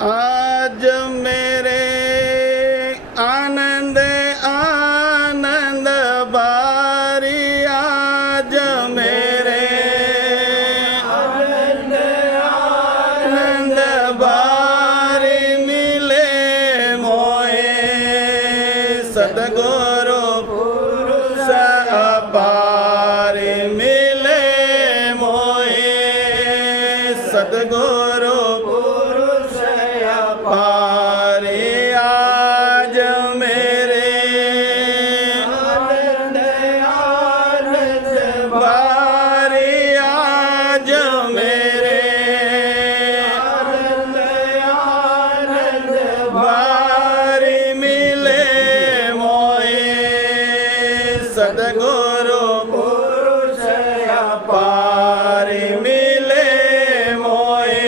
आज मेरे आनंद आनंद बारी, आज मेरे आनंद आनंद बारी मिले मोए सतगुरु पुरुष अपार मिले मोए सतगुरु पारे आज मेरे आनंद आनंद बारे, आज मेरे आनंद आनंद बारे मिले मोए सतगुरु पुरुष अपार मिले मोए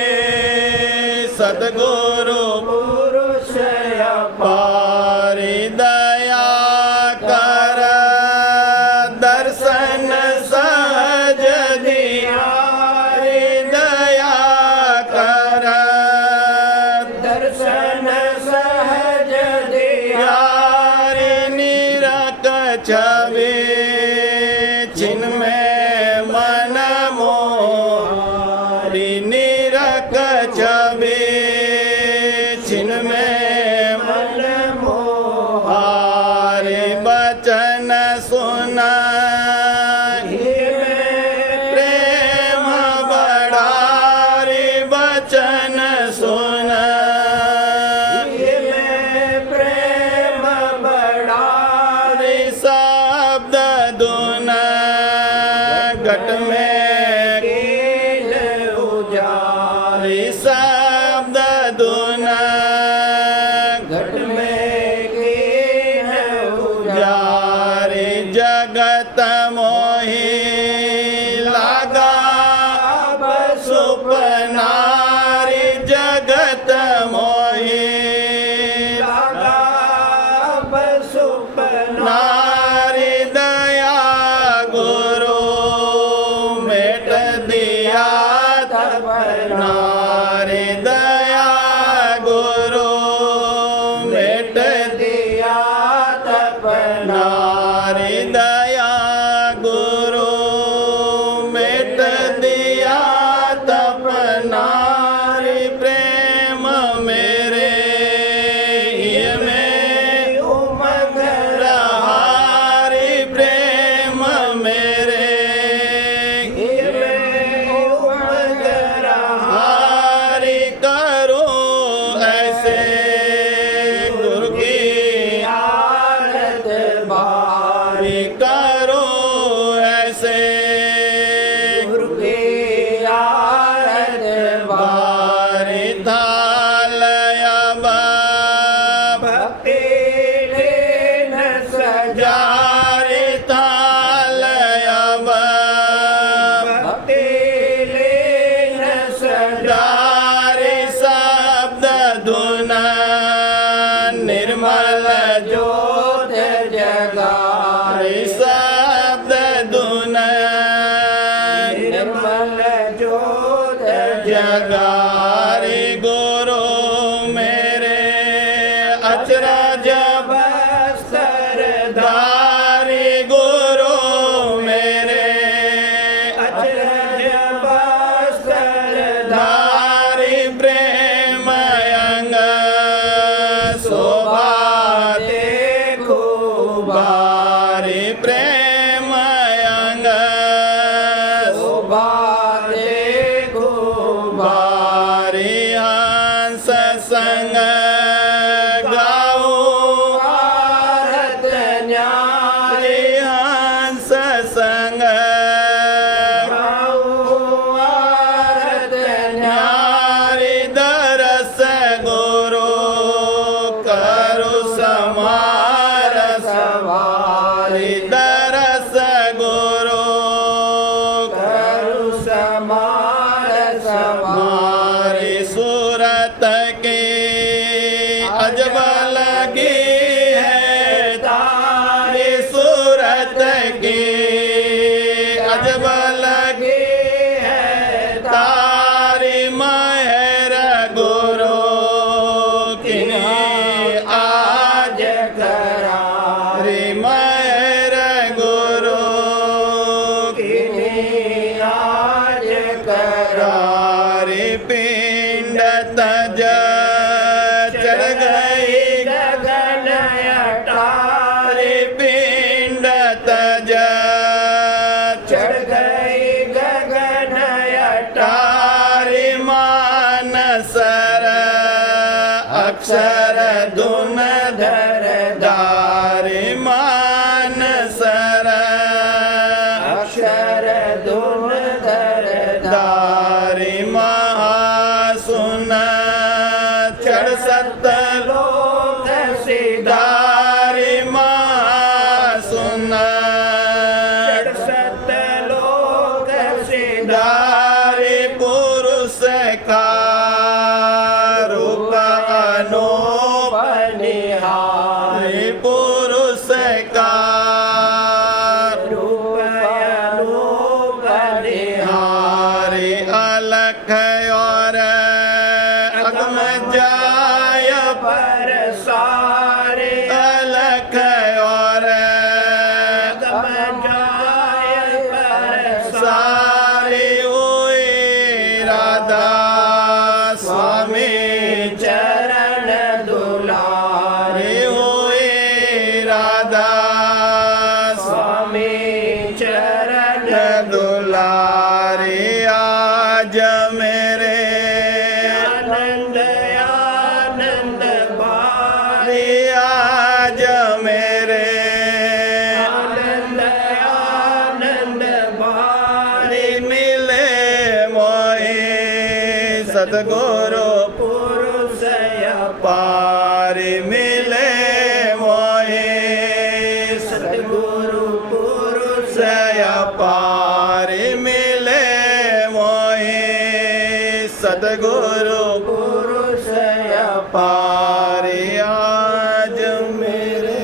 सतगुरु पारी दया कर दर्शन सहज दिया रे, दया कर दर्शन सहज दिया रे, निरक छवि जिनमें मन मोरी, निरक छवि जिनमें बचन सुना प्रेम बड़ारी, बचन सुना प्रेम बड़ारी, शब्द दुना घट में कील उजारी, शब्द दुना घट में जगत मोहि लगा अब सुपनारी, जगत मोहि लगा अब सुपनारी, दया गुरु मेट दिया तब नारी, दया गुरु मेट दिया तब नारी, दया गुरु मेट दिया तप नारी, प्रेम मेरे हिय में उमग रहारी, प्रेम मेरे हिय में उमग रहारी, करो ऐसे गुरु की आरत बारी, करो ऐसे गुरु की आरत बारी, थालया भक्ति लेन सजारी, थालया भक्ति लेन सजारी, शब्द धुना निर्मल ज्योत जगारी, शब्द धुना निर्मल ज्योत जगारी, गुरु मेरे अचरज बस्तर धारी, गुरु मेरे अचरज बस्तर धारी, प्रेम अंग शोभा देखो बारी, प्रेम अंग शोभा देखो बारी, हंस संग गाओ आरत न्यारी, हंस संग गाओ आरत न्यारी, दरस गुरु करु समार सवारी, दरस गुरु करु समार सवारी, सूरत की अजब लगी है तारी, सूरत की अजब लगी है तारी, महर गुरु तज चढ़ गई गगन अटारी पिंड तज चढ़ गई गगन अटारी मानसर अक्षर धुन धर धारी मानसर अक्षर धुन धर धारी महासुन चढ़ सतलोक सिधारी महासुन चढ़ सतलोक सिधारी पुरुष का रूप अनूप निहारी पुरुष का रूप अनूप निहारी अलख और अगम जाय पर सारे अलख और अगम जाय पर सारे हुई राधा स्वामी चरण दुलारे हुई राधा स्वामी चरण दुलारे आज मेरे आनंद आनंद भारी आज मेरे आनंद आनंद भारी मिले मोहे सतगुरु पुरुष पारी मिले मोहे सतगुरु पुरुष पारी मिले मोहे सतगुरु पुरुष पारी आज मेरे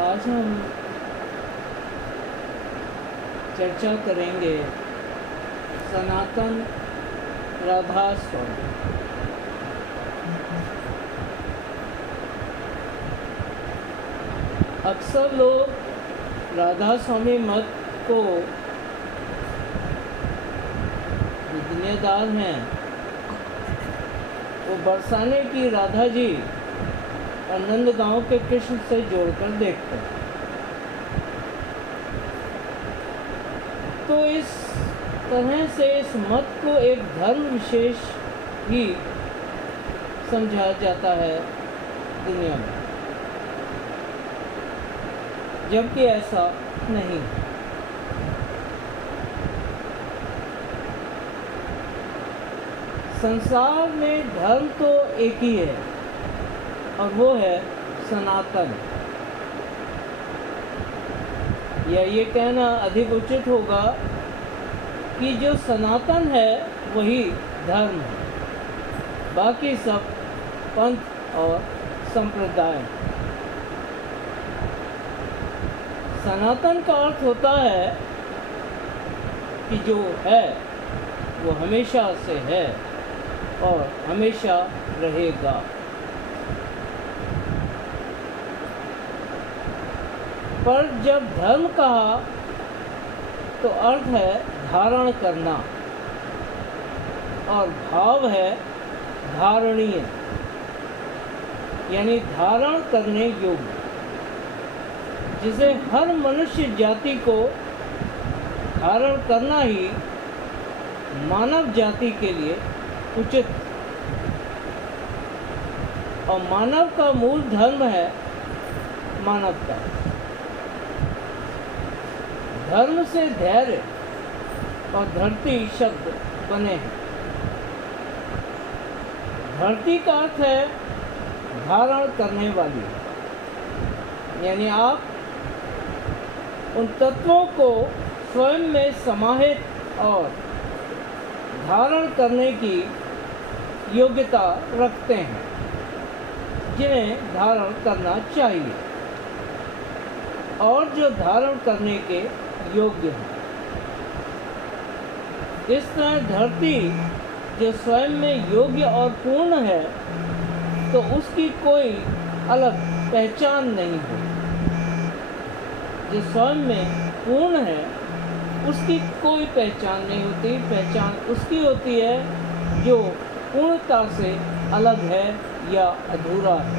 आज हम चर्चा करेंगे सनातन राधा स्वामी। अक्सर लोग राधा स्वामी मत को जिम्मेदार हैं वो बरसाने की राधा जी और नंदगांव के कृष्ण से जोड़कर देखते हैं। तो इस तरह से इस मत को एक धर्म विशेष ही समझा जाता है दुनिया में, जबकि ऐसा नहीं। संसार में धर्म तो एक ही है और वो है सनातन। या ये कहना अधिक उचित होगा कि जो सनातन है वही धर्म है, बाकी सब पंथ और संप्रदाय। सनातन का अर्थ होता है कि जो है वो हमेशा से है और हमेशा रहेगा। पर जब धर्म कहा तो अर्थ है धारण करना और भाव है धारणीय, यानी धारण करने योग्य, जिसे हर मनुष्य जाति को धारण करना ही मानव जाति के लिए उचित। और मानव का मूल धर्म है मानवता। धर्म से धैर्य और धरती शब्द बने हैं। धरती का अर्थ है धारण करने वाली, यानी आप उन तत्वों को स्वयं में समाहित और धारण करने की योग्यता रखते हैं जिन्हें धारण करना चाहिए और जो धारण करने के योग्य हैं। इस तरह धरती जो स्वयं में योग्य और पूर्ण है, तो उसकी कोई अलग पहचान नहीं है। जो स्वयं में पूर्ण है उसकी कोई पहचान नहीं होती। पहचान उसकी होती है जो पूर्णता से अलग है या अधूरा है।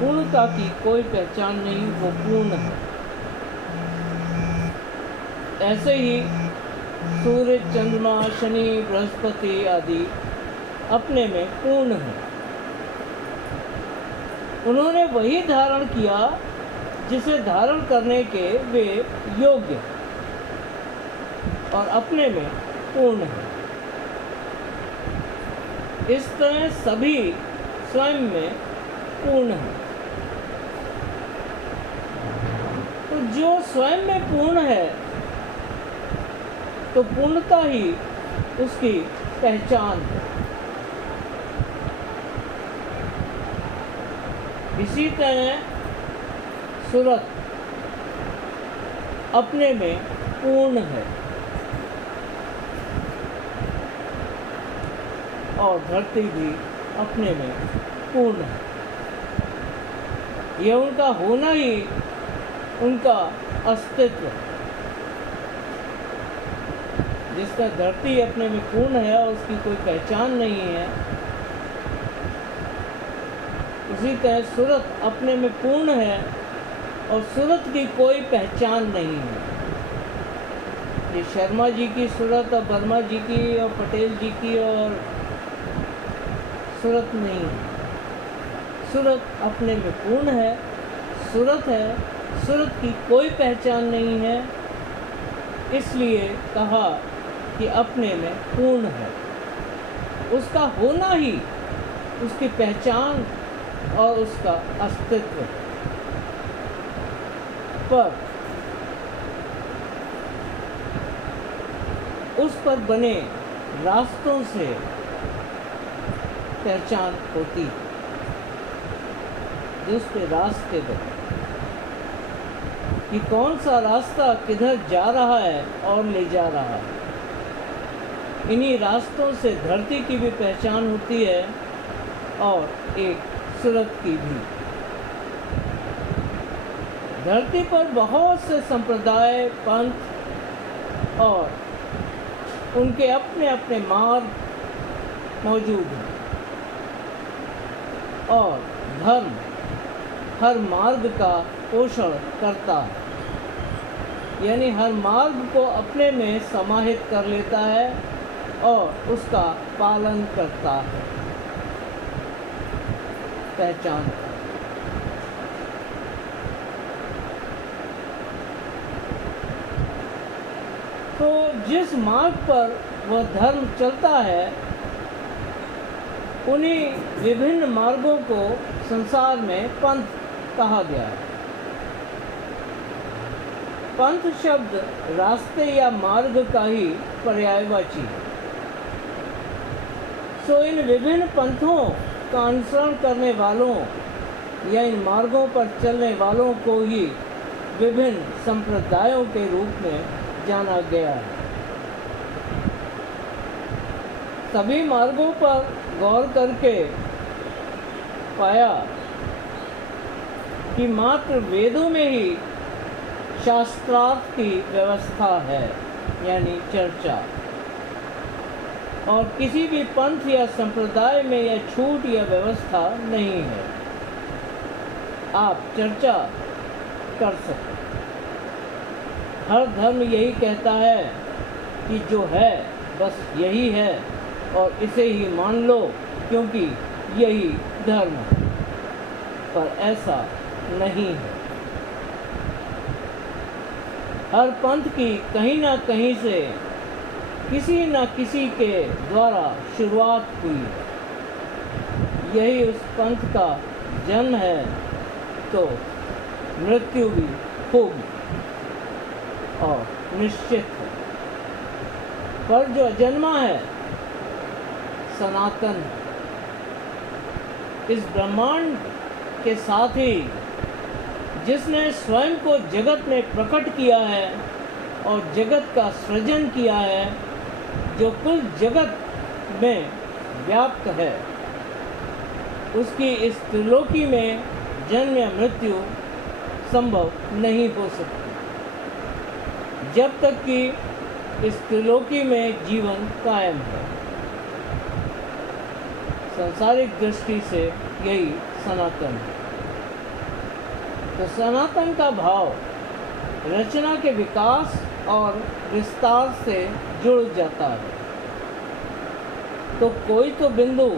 पूर्णता की कोई पहचान नहीं, वो पूर्ण है। ऐसे ही सूर्य, चंद्रमा, शनि, बृहस्पति आदि अपने में पूर्ण है। उन्होंने वही धारण किया जिसे धारण करने के वे योग्य और अपने में पूर्ण है। इस तरह सभी स्वयं में पूर्ण है। तो जो स्वयं में पूर्ण है, तो पूर्णता ही उसकी पहचान है। इसी तरह सूरत अपने में पूर्ण है और धरती भी अपने में पूर्ण है। यह उनका होना ही उनका अस्तित्व है। जिसका धरती अपने में पूर्ण है और उसकी कोई पहचान नहीं है, उसी तरह सूरत अपने में पूर्ण है और सूरत की कोई पहचान नहीं है। ये शर्मा जी की सूरत और वर्मा जी की और पटेल जी की और सूरत नहीं है। सूरत अपने में पूर्ण है, सूरत है, सूरत की कोई पहचान नहीं है, इसलिए कहा कि अपने में पूर्ण है। उसका होना ही उसकी पहचान और उसका अस्तित्व। पर उस पर बने रास्तों से पहचान होती है। जिस पे रास्ते बने कि कौन सा रास्ता किधर जा रहा है और ले जा रहा है। इन्हीं रास्तों से धरती की भी पहचान होती है और एक सूरत की भी। धरती पर बहुत से संप्रदाय, पंथ और उनके अपने अपने मार्ग मौजूद हैं और धर्म हर मार्ग का पोषण करता है, यानी हर मार्ग को अपने में समाहित कर लेता है और उसका पालन करता है, पहचान। तो जिस मार्ग पर वह धर्म चलता है, उन्हीं विभिन्न मार्गों को संसार में पंथ कहा गया है। पंथ शब्द रास्ते या मार्ग का ही पर्यायवाची है। सो इन विभिन्न पंथों का अनुसरण करने वालों या इन मार्गों पर चलने वालों को ही विभिन्न संप्रदायों के रूप में जाना गया है। सभी मार्गों पर गौर करके पाया कि मात्र वेदों में ही शास्त्रार्थ की व्यवस्था है, यानी चर्चा, और किसी भी पंथ या संप्रदाय में यह छूट या व्यवस्था नहीं है। आप चर्चा कर सकते। हर धर्म यही कहता है कि जो है बस यही है और इसे ही मान लो क्योंकि यही धर्म है, पर ऐसा नहीं है। हर पंथ की कहीं ना कहीं से किसी न किसी के द्वारा शुरुआत हुई। यही उस पंथ का जन्म है, तो मृत्यु भी होगी और निश्चित है। पर जो अजन्मा है, सनातन, इस ब्रह्मांड के साथ ही जिसने स्वयं को जगत में प्रकट किया है, और जगत का सृजन किया है, जो कुल जगत में व्याप्त है। उसकी इस त्रिलोकी में जन्म या मृत्यु संभव नहीं हो सकती, जब तक कि इस त्रिलोकी में जीवन कायम है। सांसारिक दृष्टि से यही सनातन है। तो सनातन का भाव रचना के विकास और विस्तार से जुड़ जाता है। तो कोई तो बिंदु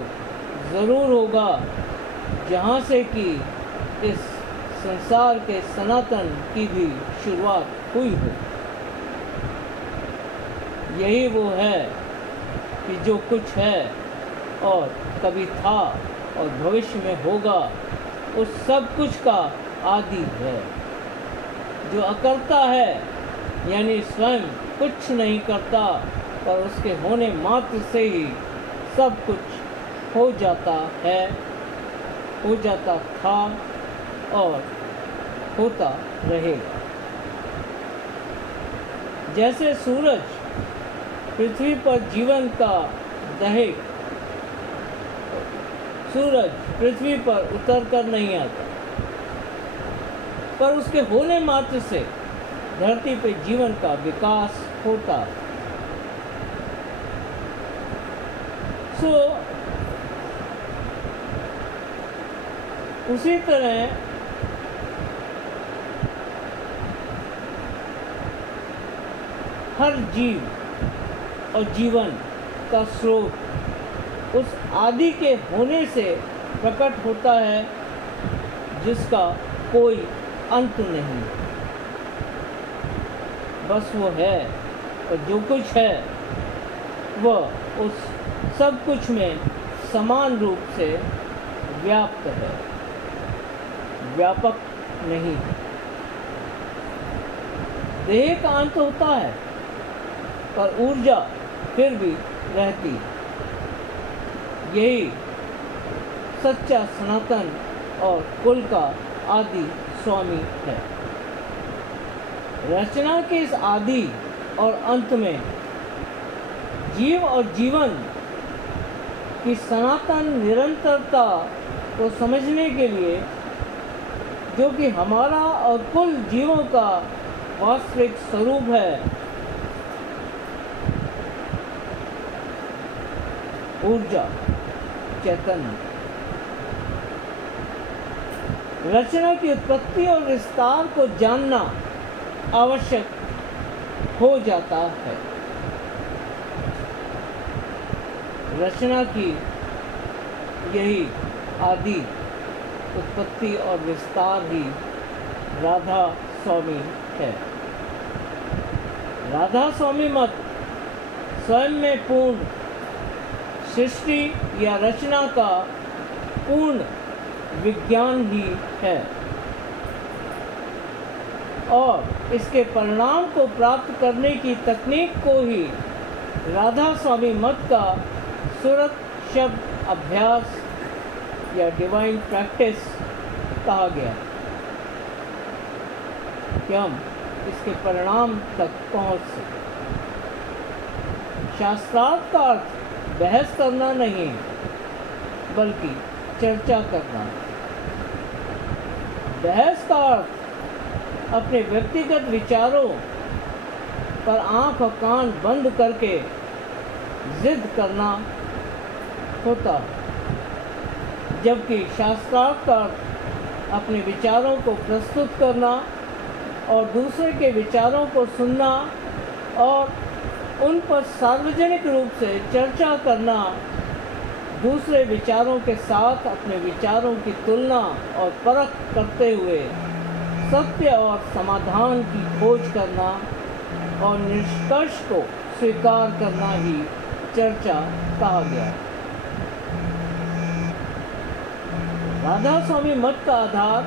ज़रूर होगा जहाँ से कि इस संसार के सनातन की भी शुरुआत हुई हो। यही वो है कि जो कुछ है और कभी था और भविष्य में होगा, उस सब कुछ का आदि है। जो अकर्ता है, यानी स्वयं कुछ नहीं करता, पर उसके होने मात्र से ही सब कुछ हो जाता है, हो जाता था और होता रहेगा। जैसे सूरज पृथ्वी पर जीवन का दहेक, सूरज पृथ्वी पर उतर कर नहीं आता, पर उसके होने मात्र से धरती पे जीवन का विकास होता है। उसी तरह हर जीव और जीवन का स्रोत उस आदि के होने से प्रकट होता है, जिसका कोई अंत नहीं। बस वो है, और जो कुछ है वह उस सब कुछ में समान रूप से व्याप्त है, व्यापक नहीं। देह का अंत होता है, पर ऊर्जा फिर भी रहती है। यही सच्चा सनातन और कुल का आदि स्वामी है। रचना के इस आदि और अंत में जीव और जीवन की सनातन निरंतरता को समझने के लिए, जो कि हमारा और कुल जीवों का वास्तविक स्वरूप है, ऊर्जा, चैतन्य, रचना की उत्पत्ति और विस्तार को जानना आवश्यक हो जाता है। रचना की यही आदि उत्पत्ति और विस्तार ही राधा स्वामी है। राधा स्वामी मत स्वयं में पूर्ण सृष्टि या रचना का पूर्ण विज्ञान ही है, और इसके परिणाम को प्राप्त करने की तकनीक को ही राधा स्वामी मत का सुरत शब्द अभ्यास या डिवाइन प्रैक्टिस कहा गया, कि हम इसके परिणाम तक पहुंच सकें। शास्त्रार्थ का अर्थ बहस करना नहीं, बल्कि चर्चा करना। बहस का अर्थ अपने व्यक्तिगत विचारों पर आंख और कान बंद करके जिद करना होता, जबकि शास्त्रार्थ का अर्थ अपने विचारों को प्रस्तुत करना और दूसरे के विचारों को सुनना और उन पर सार्वजनिक रूप से चर्चा करना, दूसरे विचारों के साथ अपने विचारों की तुलना और परख करते हुए सत्य और समाधान की खोज करना और निष्कर्ष को स्वीकार करना ही चर्चा कहा गया। राधा स्वामी मत का आधार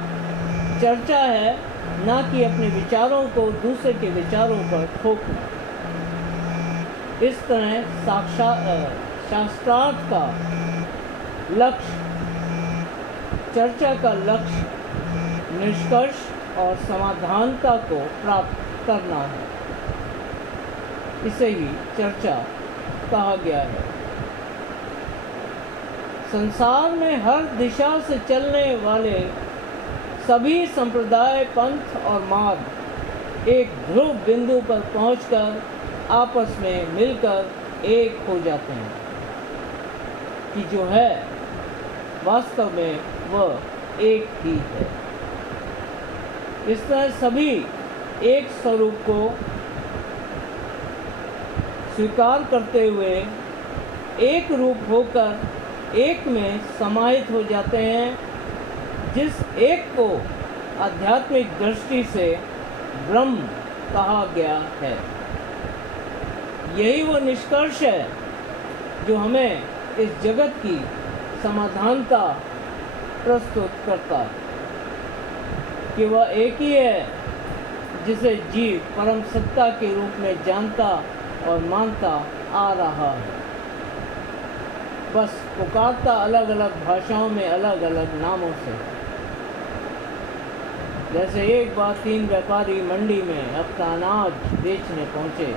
चर्चा है, ना कि अपने विचारों को दूसरे के विचारों पर थोपना। इस तरह शास्त्रार्थ का लक्ष्य, चर्चा का लक्ष्य निष्कर्ष और समाधानता को प्राप्त करना है। इसे ही चर्चा कहा गया है। संसार में हर दिशा से चलने वाले सभी संप्रदाय, पंथ और मार्ग एक ध्रुव बिंदु पर पहुंचकर आपस में मिलकर एक हो जाते हैं कि जो है वास्तव में वह एक ही है। इस तरह सभी एक स्वरूप को स्वीकार करते हुए एक रूप होकर एक में समाहित हो जाते हैं, जिस एक को आध्यात्मिक दृष्टि से ब्रह्म कहा गया है। यही वो निष्कर्ष है जो हमें इस जगत की समाधानता प्रस्तुत करता है कि वह एक ही है जिसे जीव परम सत्ता के रूप में जानता और मानता आ रहा है, बस पुकारता अलग अलग भाषाओं में अलग अलग नामों से। जैसे एक बार 3 व्यापारी मंडी में अपना अनाज बेचने पहुंचे।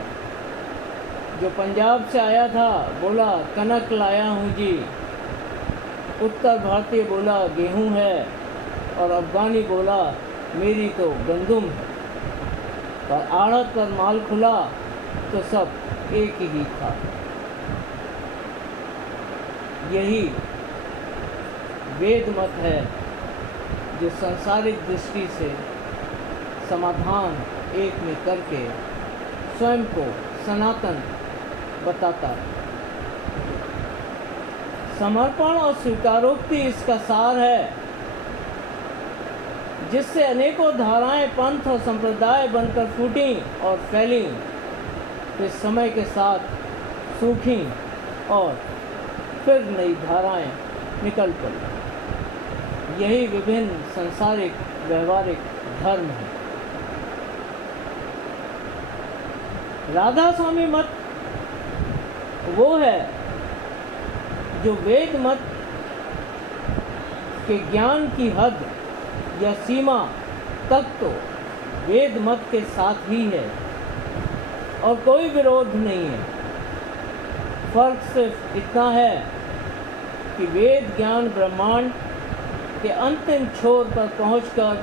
जो पंजाब से आया था बोला कनक लाया हूँ जी, उत्तर भारतीय बोला गेहूँ है और अफगानी बोला मेरी तो गंदुम है। पर आड़त पर माल खुला तो सब एक ही था। यही वेद मत है जो सांसारिक दृष्टि से समाधान एक में करके स्वयं को सनातन बताता है। समर्पण और स्वीकारोक्ति इसका सार है, जिससे अनेकों धाराएं, पंथ और संप्रदाय बनकर फूटी और फैली, फिर समय के साथ सूखी और फिर नई धाराएं निकल पड़ी। यही विभिन्न सांसारिक व्यवहारिक धर्म है। राधा स्वामी मत वो है जो वेद मत के ज्ञान की हद या सीमा तक तो वेद मत के साथ ही है और कोई विरोध नहीं है। फर्क सिर्फ इतना है कि वेद ज्ञान ब्रह्मांड के अंतिम छोर पर पहुंचकर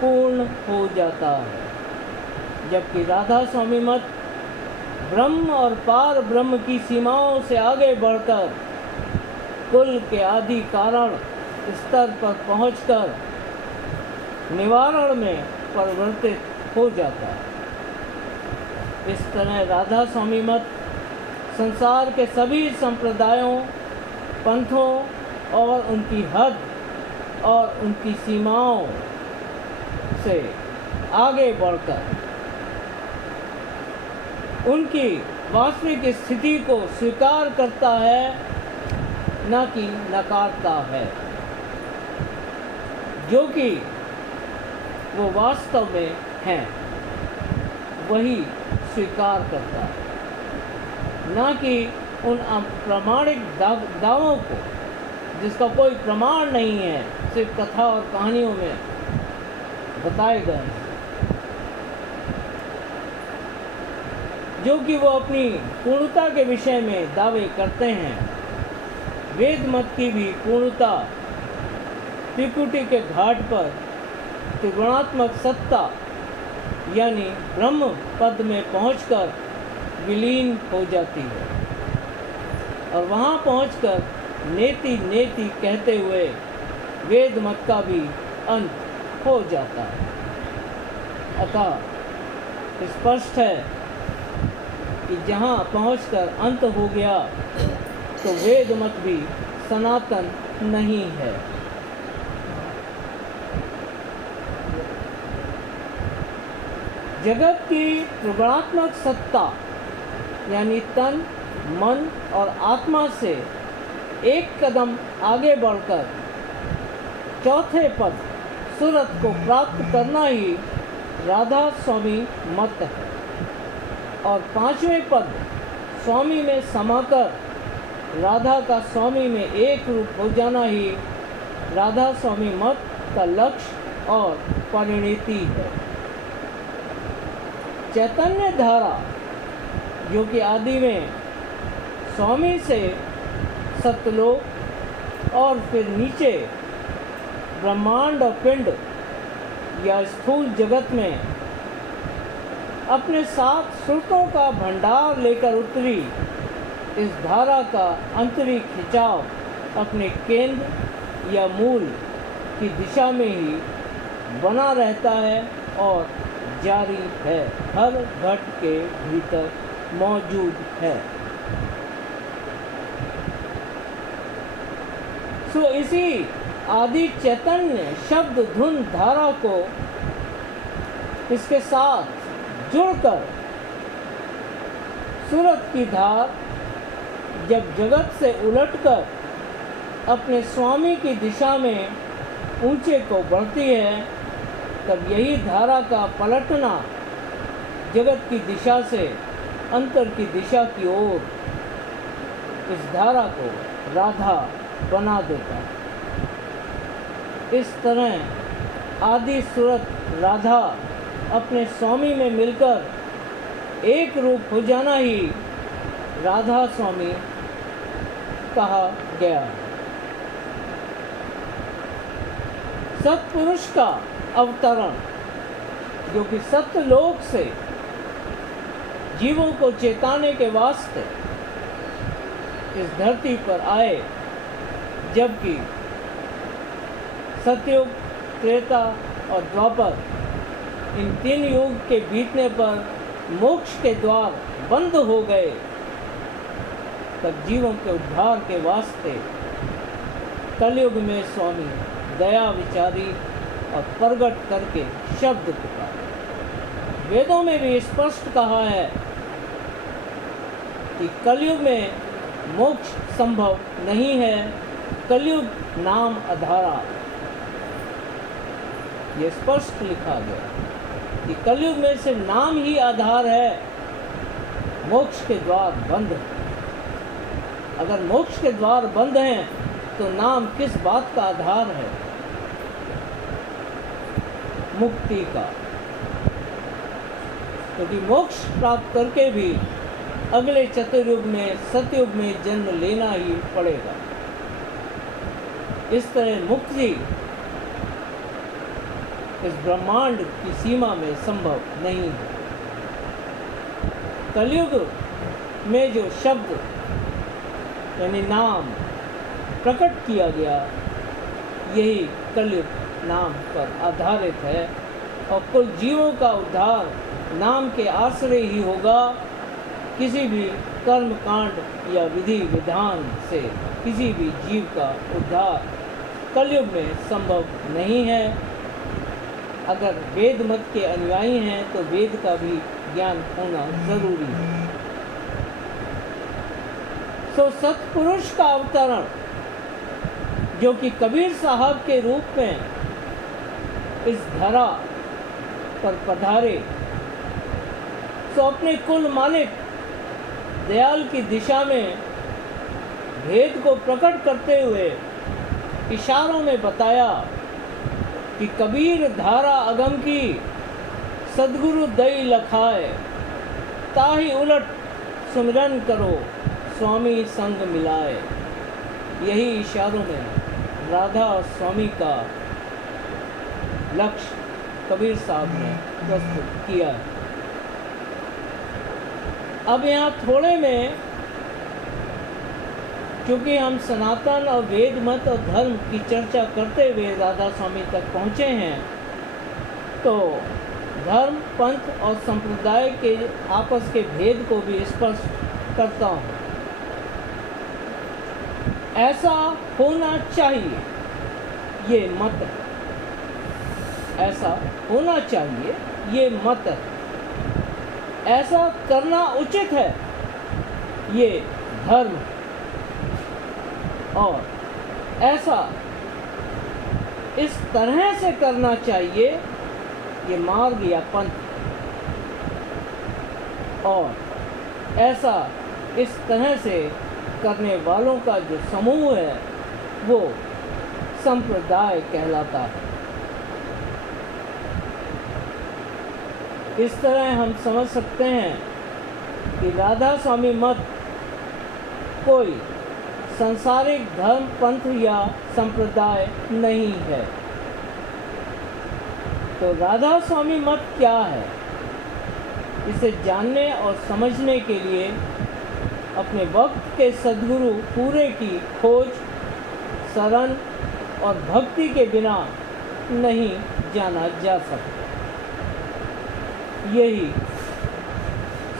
पूर्ण हो जाता है, जबकि राधा स्वामी मत ब्रह्म और पार ब्रह्म की सीमाओं से आगे बढ़कर कुल के आदि कारण स्तर पर पहुंचकर निवारण में परिवर्तित हो जाता है। इस तरह राधा स्वामी मत संसार के सभी संप्रदायों, पंथों और उनकी हद और उनकी सीमाओं से आगे बढ़कर उनकी वास्तविक स्थिति को स्वीकार करता है, न कि नकारता है। जो कि वो वास्तव में हैं वही स्वीकार करता है, न कि उन अप्रामाणिक दावों को जिसका कोई प्रमाण नहीं है, सिर्फ कथा और कहानियों में बताए गए हैं, जो कि वो अपनी पूर्णता के विषय में दावे करते हैं। वेद मत की भी पूर्णता त्रिपुटी के घाट पर त्रिगुणात्मक सत्ता यानी ब्रह्म पद में पहुंचकर विलीन हो जाती है और वहां पहुंचकर नेति नेति कहते हुए वेद मत का भी अंत हो जाता है। अतः स्पष्ट है कि जहाँ पहुंचकर अंत हो गया तो वेद मत भी सनातन नहीं है। जगत की त्रिगुणात्मक सत्ता यानी तन, मन और आत्मा से एक कदम आगे बढ़कर चौथे पद सूरत को प्राप्त करना ही राधा स्वामी मत है और पांचवें पद स्वामी में समाकर राधा का स्वामी में एक रूप हो जाना ही राधा स्वामी मत का लक्ष्य और परिणति है। चैतन्य धारा जो कि आदि में स्वामी से सतलोक और फिर नीचे ब्रह्मांड और पिंड या स्थूल जगत में अपने साथ श्रुतों का भंडार लेकर उतरी, इस धारा का अंतरिक खिंचाव अपने केंद्र या मूल की दिशा में ही बना रहता है और जारी है, हर घट के भीतर मौजूद है। सो इसी आदि चैतन्य शब्द धुन धारा को इसके साथ जुड़कर सूरत की धार जब जगत से उलटकर अपने स्वामी की दिशा में ऊंचे को बढ़ती है, तब यही धारा का पलटना जगत की दिशा से अंतर की दिशा की ओर इस धारा को राधा बना देता है। इस तरह आदि सूरत राधा अपने स्वामी में मिलकर एक रूप हो जाना ही राधा स्वामी कहा गया। सत्पुरुष का अवतरण जो कि सत्यलोक से जीवों को चेताने के वास्ते इस धरती पर आए, जबकि सतयुग, त्रेता और द्वापर इन 3 युग के बीतने पर मोक्ष के द्वार बंद हो गए, तब जीवों के उद्धार के वास्ते कलयुग में स्वामी दया विचारी और प्रगट करके शब्द पुकारे। वेदों में भी स्पष्ट कहा है कि कलयुग में मोक्ष संभव नहीं है, कलयुग नाम आधारा। ये स्पष्ट लिखा गया कि कलयुग में सिर्फ नाम ही आधार है, मोक्ष के द्वार बंद है। अगर मोक्ष के द्वार बंद हैं तो नाम किस बात का आधार है? मुक्ति का। क्योंकि मोक्ष प्राप्त करके भी अगले चतुर्युग में सतयुग में जन्म लेना ही पड़ेगा। इस तरह मुक्ति इस ब्रह्मांड की सीमा में संभव नहीं है। कलयुग में जो शब्द यानी नाम प्रकट किया गया, यही कलयुग नाम पर आधारित है और कुल जीवों का उद्धार नाम के आश्रय ही होगा। किसी भी कर्म कांड या विधि विधान से किसी भी जीव का उद्धार कलयुग में संभव नहीं है। अगर वेद मत के अनुयायी हैं तो वेद का भी ज्ञान होना जरूरी है। तो सत्पुरुष का अवतरण जो कि कबीर साहब के रूप में इस धरा पर पधारे, तो अपने कुल मालिक दयाल की दिशा में भेद को प्रकट करते हुए इशारों में बताया कि कबीर धारा अगम की सद्गुरु दई लखाए, ताही उलट सुमिरन करो स्वामी संग मिलाए। यही इशारों में राधा और स्वामी का लक्ष्य कबीर साहब ने प्रस्तुत किया है। अब यहाँ थोड़े में क्योंकि हम सनातन और वेद मत और धर्म की चर्चा करते हुए राधा स्वामी तक पहुँचे हैं, तो धर्म, पंथ और संप्रदाय के आपस के भेद को भी स्पष्ट करता हूँ। ऐसा होना चाहिए, ये मत है। ऐसा होना चाहिए, ये मत है। ऐसा करना उचित है, ये धर्म। और ऐसा इस तरह से करना चाहिए, ये मार्ग या पंथ। और ऐसा इस तरह से करने वालों का जो समूह है वो संप्रदाय कहलाता है। इस तरह हम समझ सकते हैं कि राधा स्वामी मत कोई सांसारिक धर्म, पंथ या संप्रदाय नहीं है। तो राधा स्वामी मत क्या है, इसे जानने और समझने के लिए अपने वक्त के सद्गुरु पूरे की खोज, शरण और भक्ति के बिना नहीं जाना जा सकता। यही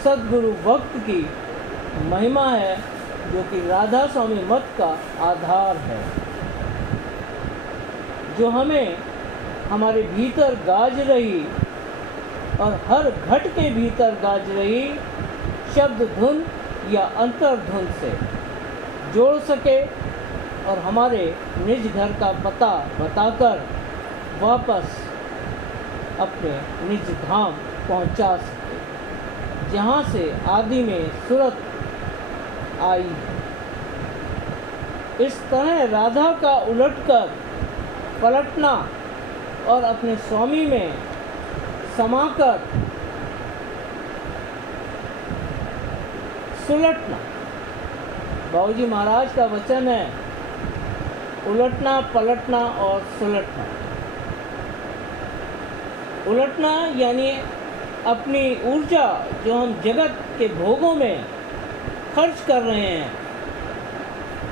सद्गुरु भक्त की महिमा है, जो कि राधा स्वामी मत का आधार है, जो हमें हमारे भीतर गाज रही और हर घट के भीतर गाज रही शब्द धुन या अंतर धुन से जोड़ सके और हमारे निज घर का पता बताकर वापस अपने निज धाम पहुंचा सके, जहाँ से आदि में सूरत आई। इस तरह राधा का उलटकर पलटना और अपने स्वामी में समाकर सुलटना, बाबूजी महाराज का वचन है, उलटना, पलटना और सुलटना। उलटना यानी अपनी ऊर्जा जो हम जगत के भोगों में खर्च कर रहे हैं,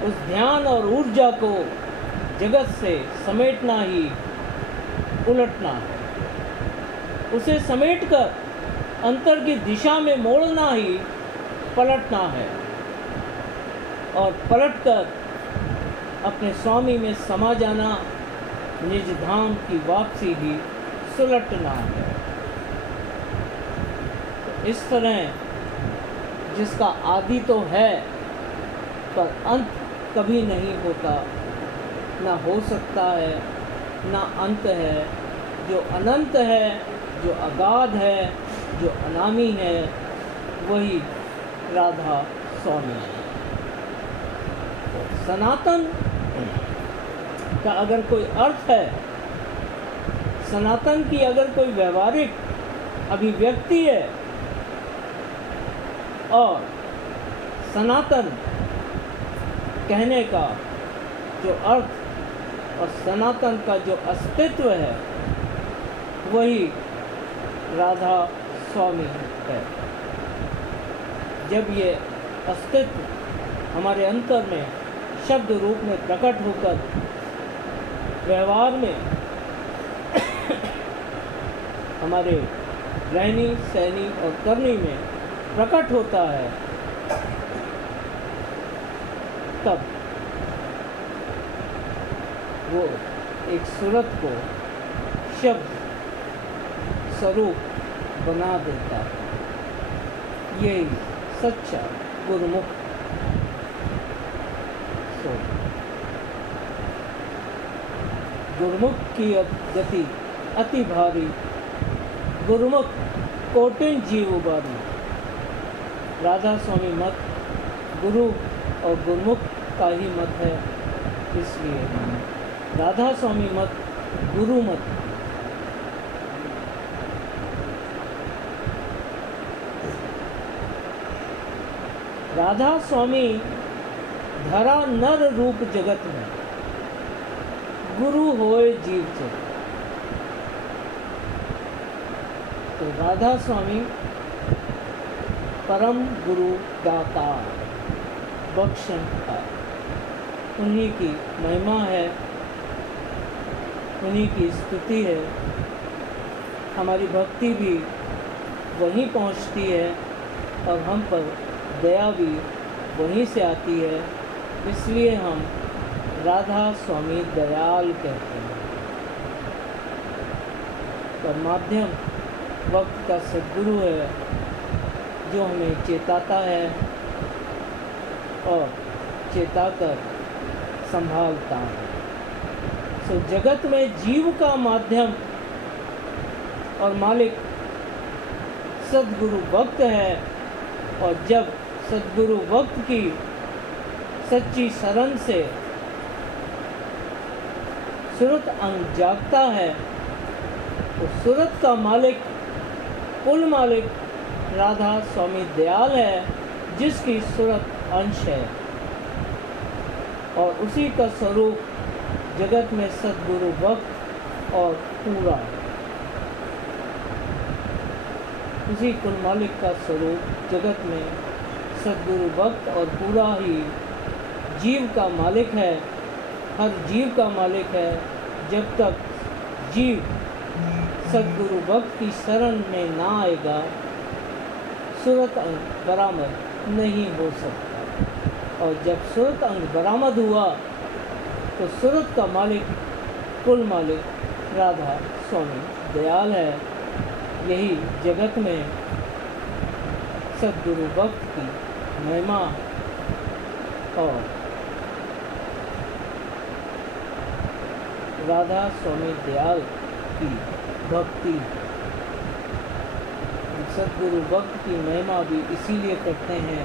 उस ध्यान और ऊर्जा को जगत से समेटना ही उलटना है। उसे समेटकर अंतर की दिशा में मोड़ना ही पलटना है, और पलटकर अपने स्वामी में समा जाना, निज धाम की वापसी ही सुलटना है। इस तरह जिसका आदि तो है पर अंत कभी नहीं होता, ना हो सकता है, ना अंत है, जो अनंत है, जो अगाध है, जो अनामी है, वही राधा स्वामी है। सनातन का अगर कोई अर्थ है, सनातन की अगर कोई व्यवहारिक अभिव्यक्ति है, और सनातन कहने का जो अर्थ और सनातन का जो अस्तित्व है, वही राधा स्वामी है। जब ये अस्तित्व हमारे अंतर में शब्द रूप में प्रकट होकर व्यवहार में हमारे रहनी, सहनी और करनी में प्रकट होता है, तब वो एक सूरत को शब्द स्वरूप बना देता है। यही सच्चा गुरुमुख गुरुमुख की गति अति भारी, गुरुमुख कोटिन जीव बारी। राधा स्वामी मत गुरु और गुरुमुख का ही मत है, इसलिए राधा स्वामी मत गुरु मत। राधा स्वामी धरा नर रूप जगत में, गुरु होए जीव जगत। तो राधा स्वामी परम गुरु दाता बख्शनहार, उन्हीं की महिमा है, उन्हीं की स्तुति है। हमारी भक्ति भी वहीं पहुंचती है और हम पर दया भी वहीं से आती है, इसलिए हम राधा स्वामी दयाल कहते हैं। पर माध्यम वक्त का सद्गुरु है, जो हमें चेताता है और चेताकर संभालता है। सो जगत में जीव का माध्यम और मालिक सद्गुरु भक्त है, और जब सद्गुरु भक्त की सच्ची शरण से सूरत अंग जागता है, तो सूरत का मालिक, कुल मालिक राधा स्वामी दयाल है, जिसकी सूरत अंश है और उसी का स्वरूप जगत में सद्गुरु भक्त और पूरा है। उसी कुल मालिक का स्वरूप जगत में सद्गुरु भक्त और पूरा ही जीव का मालिक है, हर जीव का मालिक है। जब तक जीव सद्गुरु भक्त की शरण में ना आएगा, सूरत अंग बरामद नहीं हो सकता। और जब सूरत अंग बरामद हुआ तो सूरत का मालिक, कुल मालिक राधा स्वामी दयाल है। यही जगत में सद्गुरु भक्त की महिमा और राधा स्वामी दयाल की भक्ति। सद्गुरु भक्त की महिमा भी इसीलिए करते हैं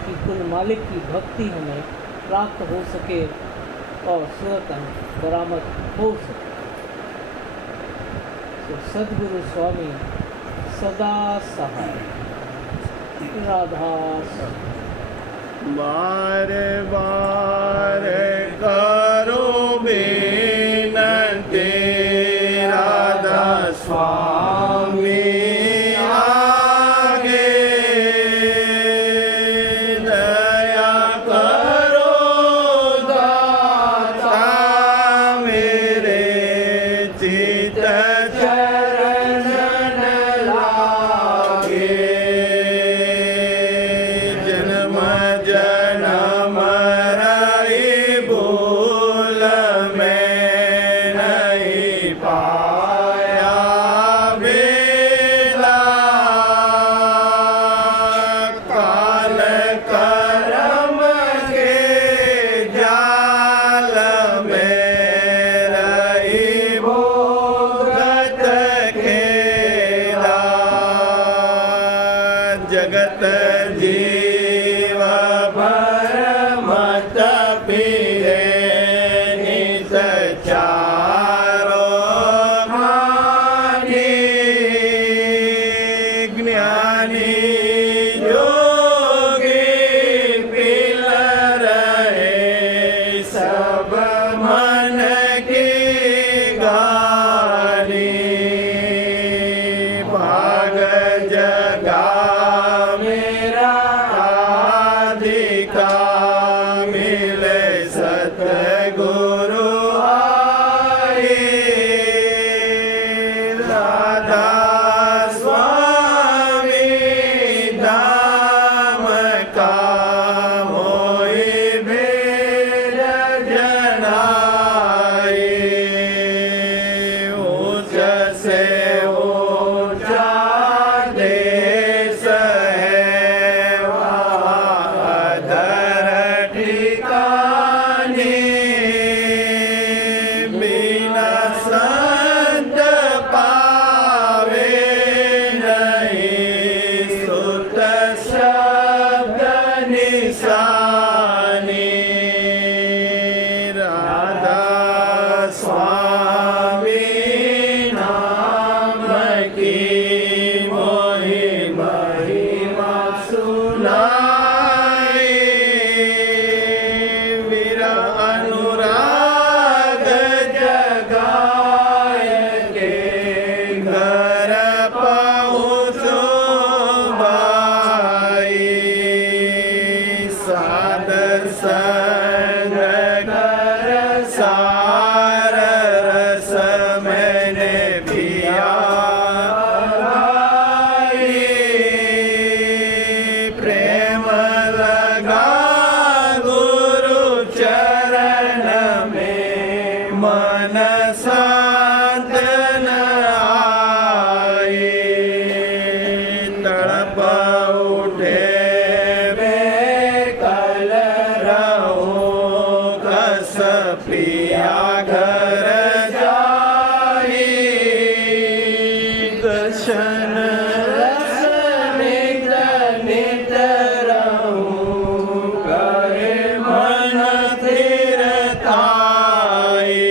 कि कुल मालिक की भक्ति हमें प्राप्त हो सके और सूरत अंग बरामद हो सके। तो सद्गुरु स्वामी सदा सहाय। राधा बार बार करो बेनती राधा स्वामी आगे, दया करो दाता मेरे चित चरण लागे। जन्म जन्म रही भूल में नहीं पाया बेला, काल करम के जाल में रही भोगत खेला। जगत जीव भर मत फिरे नित चारो हानि, ज्ञानी योगी पिल रहे सब मन की गानी। भाग जगा मेरा राधिका मिले सतगुरु आए। राधा स्वामी धाम का मोहि भेद जनाए। ऊंच से ऊंचा देश है वहाँ अधर ठिकाने, बिना संत पावे नहीं सुत शब्द निशानी। राधा स्वामी नाम की मोहि महिमा सुनाई। वीर अनुराग जगाए के घर पहुँचो भाई। सादर संग कर सार रस मैंने पिया भाई। प्रेम लगा गुरु चरण में मन शांत न आए। तड़प उठे बेकल रहो कस पिया घर जाई। दर्शन रस नित नित रहूं करे मन स्थिर थाई।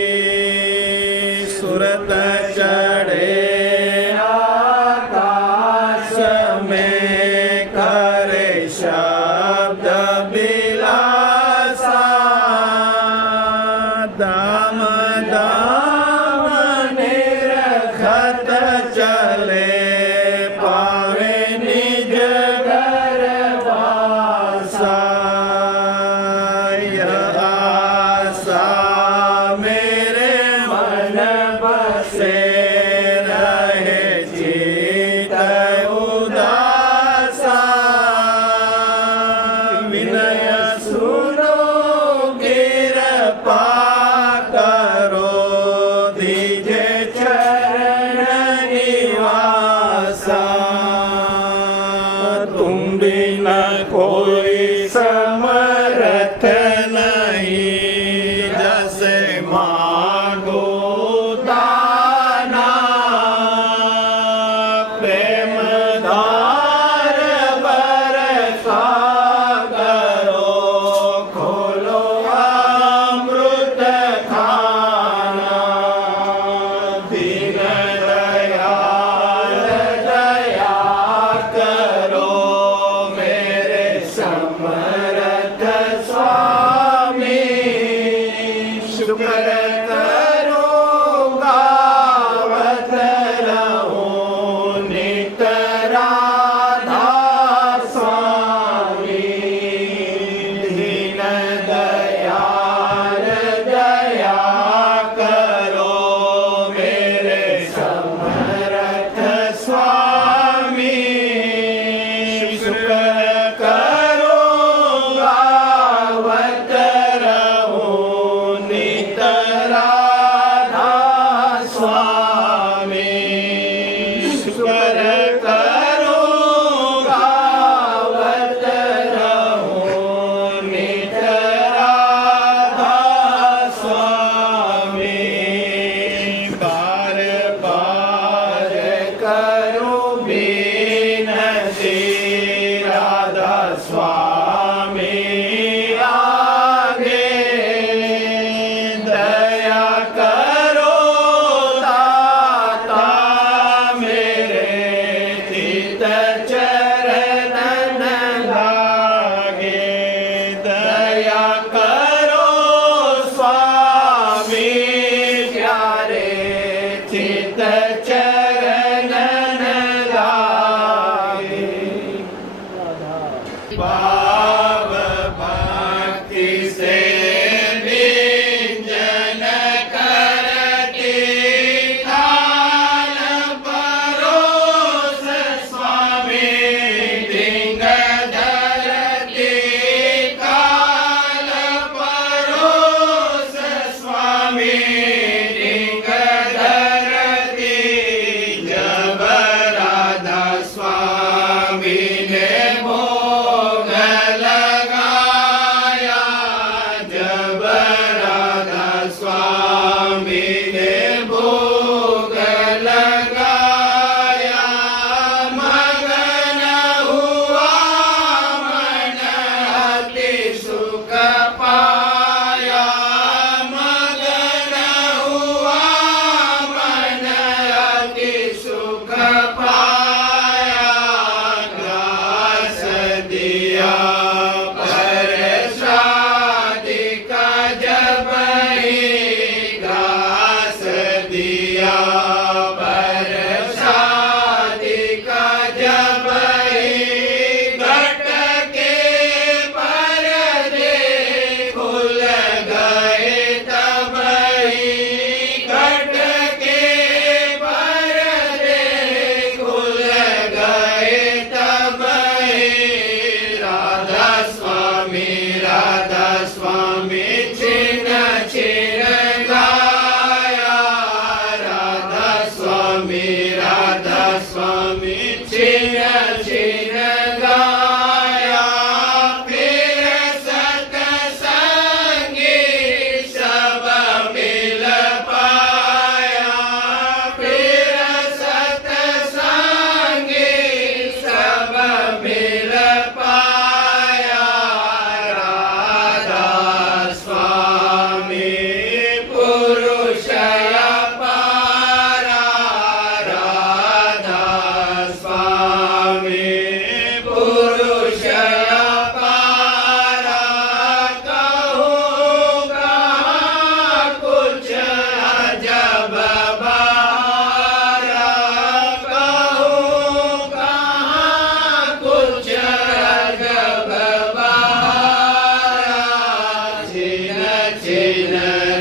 छिन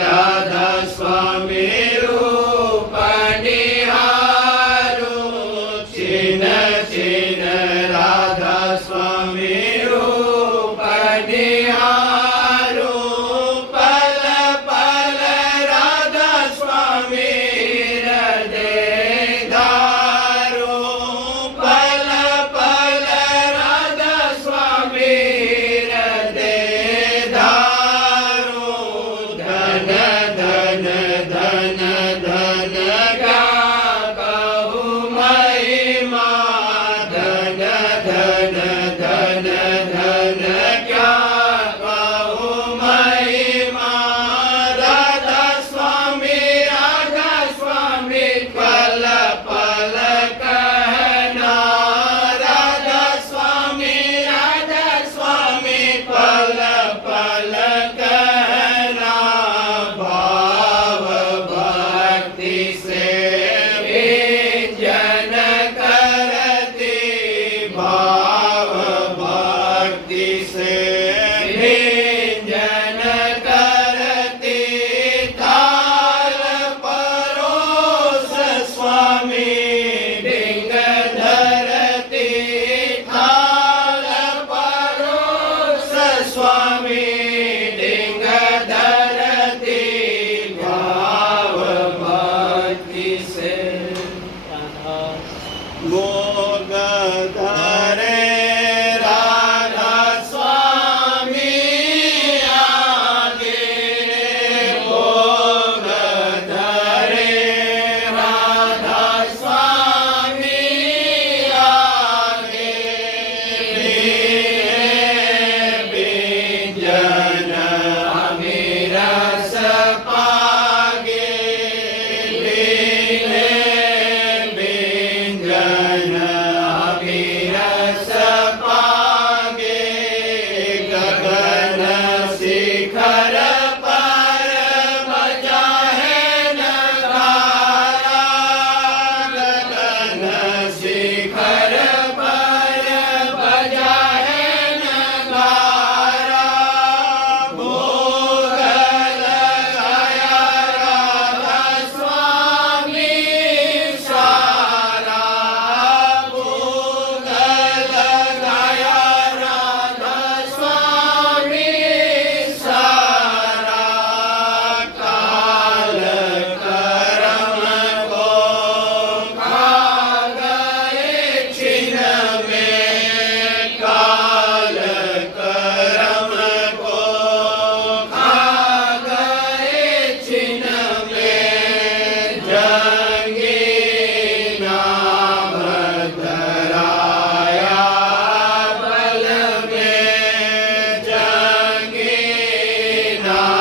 राधा स्वामी रूप निहारो छिन छिन राधा स्वामी रूप निहारो पल पल राधा स्वामी हृदय धारो पल पल राधा स्वामी हृदय धारो धन धन धन धन क्या कहूँ महिमा धन धन धन धन क्या कहूँ महिमा राधा स्वामी पल पल कहना राधा स्वामी पल पल कहना भाव भक्ति से व्यंजन करती भाव भक्ति से व्यंजन करती थाल परोस स्वामी डिंग धरती थाल परोस स्वामी डिंग धरती भाव भक्ति से राधा भोग धरे राधा स्वामी आगे भोग धरे राधा स्वामी आगे व्यंजन अमीरस पागे व्यंजन अमीरस पागे गगन शिखर पर बजा है नगारा गगन शिखर पर बजा है नगारा भोग लगाया राधा स्वामी सारा भोग लगाया राधा स्वामी सारा काल करम को खा गए छिन में काल करम को खा गए छिन में जंगी नाम धराया बल में जंगी नाम